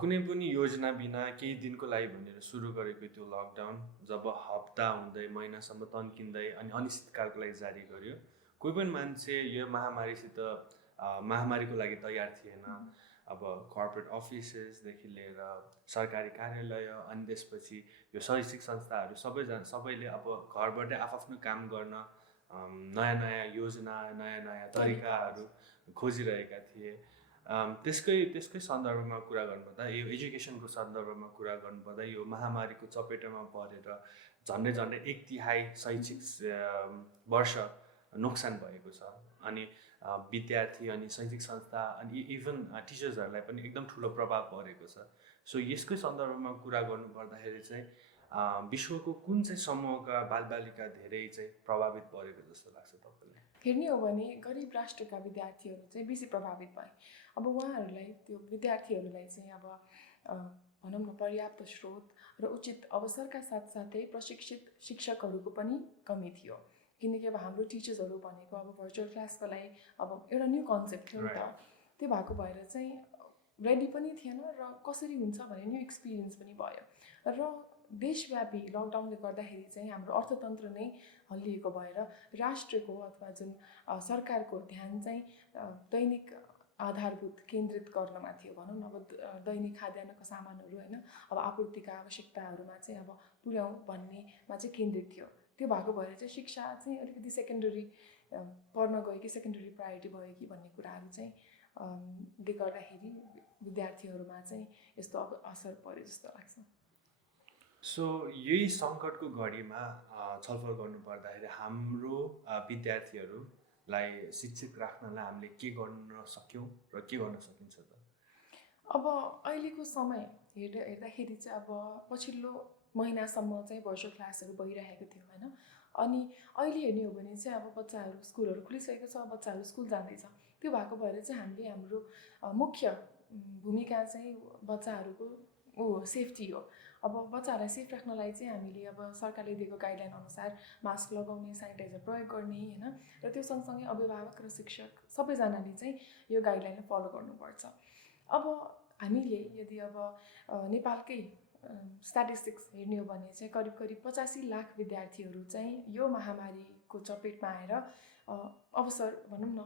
कुनै पनि योजना बिना केही दिनको लागि भनेर सुरु गरेको त्यो लकडाउन जब हप्ता हुँदै महिनासम्म तन्किँदै अनि अनिश्चितकालको लागि जारी गर्यो, कोही पनि मान्छे यो महामारीको लागि तयार थिएन। अब कर्पोरेट अफिसेसदेखि लिएर सरकारी कार्यालय अनि त्यसपछि यो शैक्षिक संस्थाहरू सबैले अब घरबाटै आफ्नो काम गर्न नयाँ नयाँ योजना नयाँ नयाँ तरिकाहरू खोजिरहेका थिए। त्यसकै सन्दर्भमा कुरा गर्नुपर्दा यो एजुकेसनको सन्दर्भमा कुरा गर्नुपर्दा यो महामारीको चपेटामा परेर झन्डै 1/3 शैक्षिक वर्ष नोक्सान भएको छ। अनि विद्यार्थी अनि शैक्षिक संस्था अनि इभन टिचर्सहरूलाई पनि एकदम ठुलो प्रभाव परेको छ। सो यसकै सन्दर्भमा कुरा गर्नुपर्दाखेरि चाहिँ विश्वको कुन चाहिँ समूहका बालबालिका धेरै चाहिँ प्रभावित परेको जस्तो लाग्छ तपाईँलाई? हेर्ने हो भने गरिब राष्ट्रका विद्यार्थीहरू चाहिँ बेसी प्रभावित भए। अब उहाँहरूलाई त्यो विद्यार्थीहरूलाई चाहिँ अब भनौँ न पर्याप्त स्रोत र उचित अवसरका साथसाथै प्रशिक्षित शिक्षकहरूको पनि कमी थियो। किनकि अब हाम्रो टिचर्सहरू भनेको अब भर्चुअल क्लासको लागि अब एउटा न्यू कन्सेप्ट थियो नि त। त्यो भएको भएर चाहिँ रेडी पनि थिएन र कसरी हुन्छ भने न्यू एक्सपिरियन्स पनि भयो। र देशव्यापी लकडाउनले गर्दाखेरि चाहिँ हाम्रो अर्थतन्त्र नै हल्लिएको भएर राष्ट्रको अथवा जुन सरकारको ध्यान चाहिँ दैनिक आधारभूत केन्द्रित गर्नमा थियो। भनौँ न अब दैनिक खाद्यान्नका सामानहरू होइन अब आपूर्तिका आवश्यकताहरूमा चाहिँ अब पुर्याउँ भन्नेमा चाहिँ केन्द्रित थियो। त्यो भएको भएर चाहिँ शिक्षा चाहिँ अलिकति सेकेन्डरी पढ्न गयो कि सेकेन्डरी प्रायोरिटी भयो कि भन्ने कुराहरू चाहिँ ले गर्दाखेरि विद्यार्थीहरूमा चाहिँ यस्तो अब असर पर्यो जस्तो लाग्छ। सो यही सङ्कटको घडीमा छलफल गर्नुपर्दाखेरि हाम्रो विद्यार्थीहरूलाई शिक्षित राख्नलाई हामीले के गर्न सक्यौँ र के गर्न सकिन्छ त? अब अहिलेको समय हेर्दाखेरि चाहिँ अब पछिल्लो महिनासम्म चाहिँ भर्चुअल क्लासहरू भइरहेको थियो होइन। अनि अहिले हेर्ने हो भने चाहिँ अब बच्चाहरू स्कुलहरू खुलिसकेको छ, बच्चाहरू स्कुल जाँदैछ। त्यो भएको भएर चाहिँ हामीले हाम्रो मुख्य भूमिका चाहिँ बच्चाहरूको सेफ्टी हो। अब बच्चाहरूलाई सेफ राख्नलाई चाहिँ हामीले अब सरकारले दिएको गाइडलाइन अनुसार मास्क लगाउने, सेनिटाइजर प्रयोग गर्ने होइन। र त्यो सँगसँगै अभिभावक र शिक्षक सबैजनाले चाहिँ यो गाइडलाइनलाई फलो गर्नुपर्छ। अब हामीले यदि अब नेपालकै स्ट्याटिस्टिक्स हेर्ने हो भने चाहिँ करिब 85 लाख विद्यार्थीहरू चाहिँ यो महामारीको चपेटमा आएर भनौँ न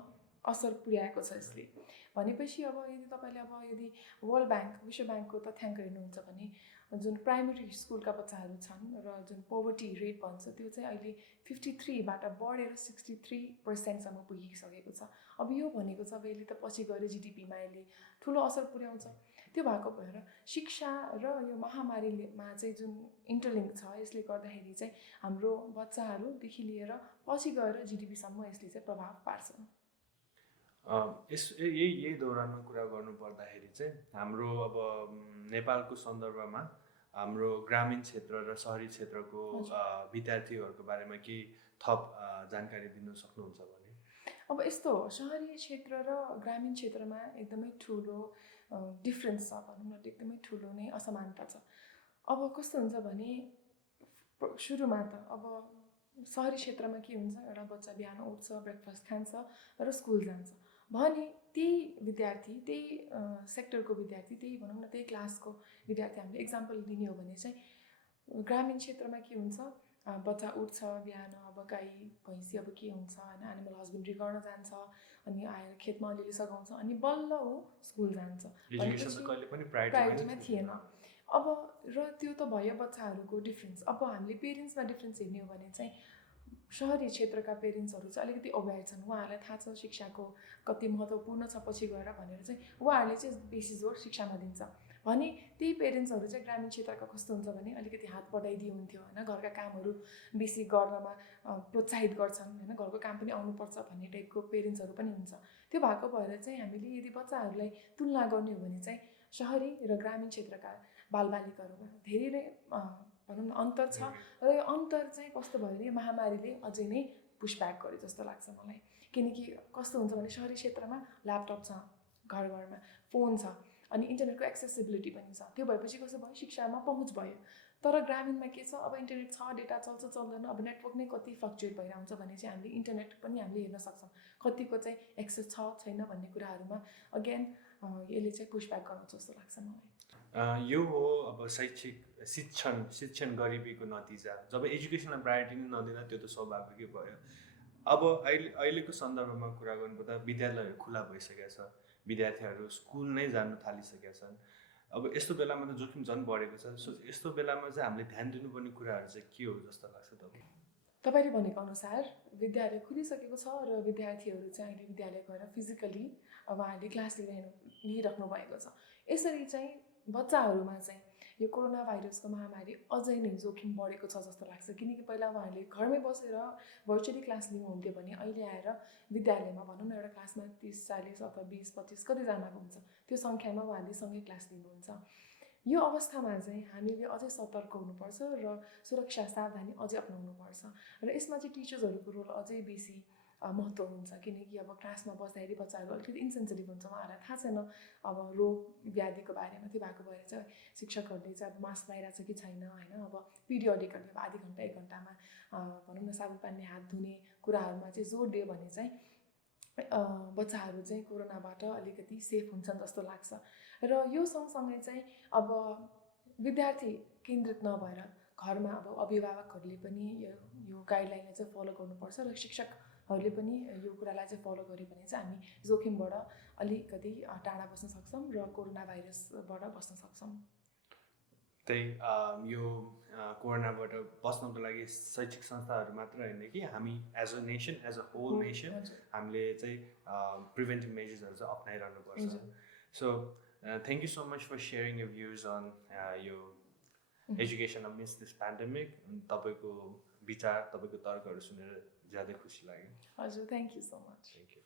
असर पुर्याएको छ यसले। भनेपछि अब यदि तपाईँले अब यदि वर्ल्ड ब्याङ्क विश्व ब्याङ्कको तथ्याङ्क हेर्नुहुन्छ भने जुन प्राइमेरी स्कुलका बच्चाहरू छन् र जुन पोभर्टी रेट भन्छ त्यो चाहिँ अहिले 53बाट बढेर 63% पुगिसकेको छ। अब यो भनेको छ अब यसले त पछि गएर जिडिपीमा यसले ठुलो असर पुर्याउँछ। त्यो भएको भएर शिक्षा र यो महामारीमा चाहिँ जुन इन्टरलिङ्क छ यसले गर्दाखेरि चाहिँ हाम्रो बच्चाहरूदेखि लिएर पछि गएर जिडिपीसम्म यसले चाहिँ प्रभाव पार्छ। यही दौरानमा कुरा गर्नुपर्दाखेरि चाहिँ हाम्रो अब नेपालको सन्दर्भमा हाम्रो ग्रामीण क्षेत्र र शहरी क्षेत्रको विद्यार्थीहरूको बारेमा केही थप जानकारी दिन सक्नुहुन्छ भने? अब यस्तो हो, शहरी क्षेत्र र ग्रामीण क्षेत्रमा एकदमै ठुलो डिफ्रेन्स छ भनौँ न, एकदमै ठुलो नै असमानता छ। अब कस्तो हुन्छ भने सुरुमा त अब शहरी क्षेत्रमा के हुन्छ, एउटा बच्चा बिहान उठ्छ, ब्रेकफास्ट खान्छ र स्कुल जान्छ भने त्यही विद्यार्थी त्यही सेक्टरको विद्यार्थी त्यही भनौँ न त्यही क्लासको विद्यार्थी हामीले इक्जाम्पल दिने हो भने चाहिँ ग्रामीण क्षेत्रमा के हुन्छ, बच्चा उठ्छ बिहान, अब गाई भैँसी अब के हुन्छ होइन, एनिमल हस्बेन्ड्री गर्न जान्छ, अनि आएर खेतमा अलिअलि सघाउँछ, अनि बल्ल ऊ स्कुल जान्छ। प्रायोरिटीमा थिएन। अब र त्यो त भयो बच्चाहरूको डिफ्रेन्स। अब हामीले पेरेन्ट्समा डिफ्रेन्स हेर्ने हो भने चाहिँ शहरी क्षेत्रका पेरेन्ट्सहरू चाहिँ अलिकति अवेर छन्। उहाँहरूलाई थाहा छ शिक्षाको कति महत्त्वपूर्ण छ पछि गएर भनेर चाहिँ उहाँहरूले चाहिँ बेसी जोड शिक्षामा दिन्छ भने त्यही पेरेन्ट्सहरू चाहिँ ग्रामीण क्षेत्रका कस्तो हुन्छ भने अलिकति हात बढाइदिए हुन्थ्यो होइन, घरका कामहरू बेसी गर्नमा प्रोत्साहित गर्छन् होइन, घरको काम पनि आउनुपर्छ भन्ने टाइपको पेरेन्ट्सहरू पनि हुन्छ। त्यो भएको भएर चाहिँ हामीले यदि बच्चाहरूलाई तुलना गर्ने हो भने चाहिँ शहरी र ग्रामीण क्षेत्रका बालबालिकाहरूमा धेरै नै भनौँ न अन्तर छ। र यो अन्तर चाहिँ कस्तो भयो भने महामारीले अझै नै पुसब्याक गर्यो जस्तो लाग्छ मलाई। किनकि कस्तो हुन्छ भने शहरी क्षेत्रमा ल्यापटप छ, घर घरमा फोन छ, अनि इन्टरनेटको एक्सेसिबिलिटी पनि छ। त्यो भएपछि कस्तो भयो, शिक्षामा पहुँच भयो। तर ग्रामीणमा के छ, अब इन्टरनेट छ, डेटा चल्छ चल्दैन, अब नेटवर्क नै कति फ्लक्चुएट भइरहेको हुन्छ भने चाहिँ हामीले इन्टरनेट पनि हामीले हेर्न सक्छौँ कतिको चाहिँ एक्सेस छ छैन भन्ने कुराहरूमा अगेन यसले चाहिँ पुसब्याक गर्छ जस्तो लाग्छ मलाई। यो हो अब शिक्षण गरिबीको नतिजा। जब एजुकेसनलाई प्रायोरिटी नै नदिँदा त्यो त स्वाभाविकै भयो। अब अहिलेको सन्दर्भमा कुरा गर्नुपर्दा विद्यालयहरू खुला भइसकेका छ, विद्यार्थीहरू स्कुल नै जानु थालिसकेका छन्। अब यस्तो बेलामा त जोखिम झन् बढेको छ। सो यस्तो बेलामा चाहिँ हामीले ध्यान दिनुपर्ने कुराहरू चाहिँ के हो जस्तो लाग्छ तपाईँलाई? तपाईँले भनेको अनुसार विद्यालय खुलिसकेको छ र विद्यार्थीहरू चाहिँ अहिले विद्यालय गएर फिजिकली उहाँहरूले क्लास लिइराख्नु भएको छ। यसरी चाहिँ बच्चाहरूमा चाहिँ यो कोरोना भाइरसको महामारी अझै नै जोखिम बढेको छ जस्तो लाग्छ। किनकि पहिला उहाँहरूले घरमै बसेर भर्चुअली क्लास लिनुहुन्थ्यो भने अहिले आएर विद्यालयमा भनौँ न एउटा क्लासमा 30-40 अथवा 20-25 कतिजनाको हुन्छ त्यो सङ्ख्यामा उहाँहरूले सँगै क्लास लिनुहुन्छ। यो अवस्थामा चाहिँ हामीले अझै सतर्क हुनुपर्छ र सुरक्षा सावधानी अझै अपनाउनुपर्छ र यसमा चाहिँ टिचर्सहरूको रोल अझै बेसी महत्त्व हुन्छ। किनकि अब क्लासमा बस्दाखेरि बच्चाहरू अलिकति इन्सेन्सिटिभ हुन्छ, उहाँहरूलाई थाहा छैन अब रोग व्याधिको बारेमा। त्यो भएको भएर चाहिँ शिक्षकहरूले चाहिँ अब मास्क लगाइरहेको छ कि छैन होइन, अब पिरियडिकली अब आधी घन्टा 1 घन्टामा भनौँ न साबुन पानीले हात धुने कुराहरूमा चाहिँ जोड दियो भने चाहिँ बच्चाहरू चाहिँ कोरोनाबाट अलिकति सेफ हुन्छन् जस्तो लाग्छ। र यो सँगसँगै चाहिँ अब विद्यार्थी केन्द्रित नभएर घरमा अब अभिभावकहरूले पनि यो गाइडलाइनलाई चाहिँ फलो गर्नुपर्छ र शिक्षकहरूले पनि यो कुरालाई चाहिँ फलो गर्यो भने चाहिँ हामी जोखिमबाट अलिकति टाढा बस्न सक्छौँ र कोरोना भाइरसबाट बस्न सक्छौँ। त्यही यो कोरोनाबाट बस्नको लागि शैक्षिक संस्थाहरू मात्र होइन कि हामी as a nation, as a whole nation हामीले चाहिँ प्रिभेन्टिभ मेजर्सहरू चाहिँ अप्नाइरहनुपर्छ। So thank you so much for sharing your views on यो एजुकेसन अमिड्स दिस पेन्डेमिक। तपाईँको विचार, तपाईँको तर्कहरू सुनेर ज्यादै खुसी लाग्यो। हजुर, thank you so much. Thank you.